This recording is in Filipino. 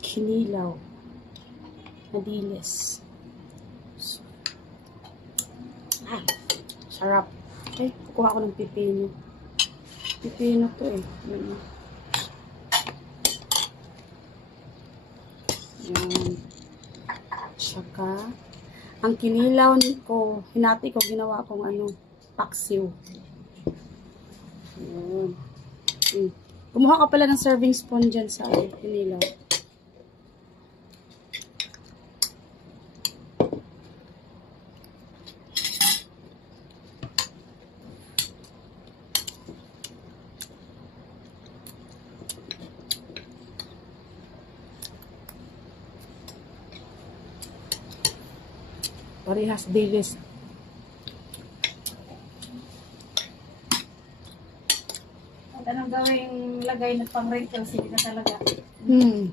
Kinilaw. Madilis. Sarap. Okay, kukuha ko ng pipino. Pipino to eh. Yan. Tsaka, ang kinilaw ko, hinati ko, ginawa kong paksiw. Yan. Kumuha ka pala ng serving spoon dyan sa kinilaw. Parehas dilis. Anong gawing lagay na pang wrinkles, hindi na talaga.